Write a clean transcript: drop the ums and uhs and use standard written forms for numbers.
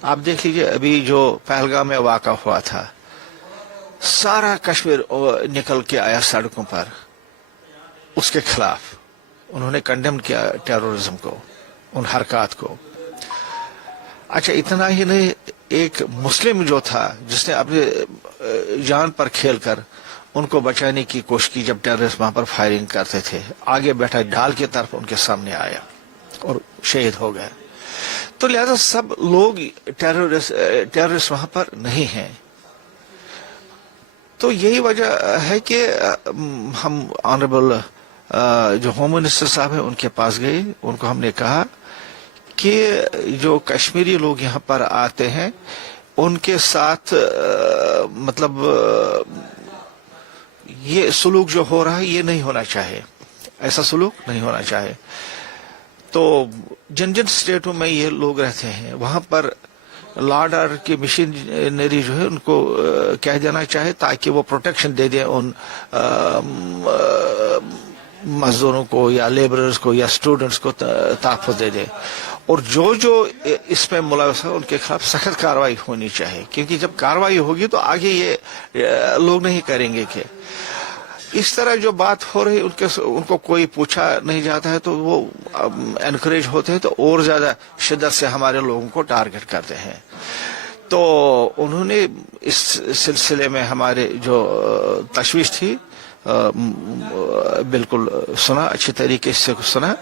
आप देख लीजिए अभी जो पहलगाम में वाक़ा हुआ था, सारा कश्मीर निकल के आया सड़कों पर उसके खिलाफ। उन्होंने कंडेम किया टेररिज्म को, उन हरकत को। अच्छा, इतना ही नहीं, एक मुस्लिम जो था जिसने अपने जान पर खेलकर उनको बचाने की कोशिश की, जब टेररिस्ट वहां पर फायरिंग करते थे, आगे बैठा ढाल की तरफ उनके सामने आया और शहीद हो गए। तो लिहाजा सब लोग टेररिस्ट वहां पर नहीं हैं। तो यही वजह है कि हम ऑनरेबल जो होम मिनिस्टर साहब है उनके पास गए, उनको हमने कहा कि जो कश्मीरी लोग यहाँ पर आते हैं उनके साथ मतलब ये सलूक जो हो रहा है ये नहीं होना चाहिए, ऐसा सलूक नहीं होना चाहिए। तो जिन जिन स्टेटों में ये लोग रहते हैं वहां पर लॉ ऑर्डर की मशीनरी जो है उनको कह देना चाहिए ताकि वो प्रोटेक्शन दे दे उन मजदूरों को या लेबरर्स को या स्टूडेंट्स को तहफ़्फ़ुज़ दे दे। और जो इसमें मुलविस है उनके खिलाफ सख्त कार्रवाई होनी चाहिए, क्योंकि जब कार्रवाई होगी तो आगे ये लोग नहीं करेंगे कि इस तरह जो बात हो रही उनको कोई पूछा नहीं जाता है तो वो एनकरेज होते हैं तो और ज्यादा शिद्दत से हमारे लोगों को टारगेट करते हैं। तो उन्होंने इस सिलसिले में हमारे जो तशवीश थी बिल्कुल सुना, अच्छी तरीके से सुना।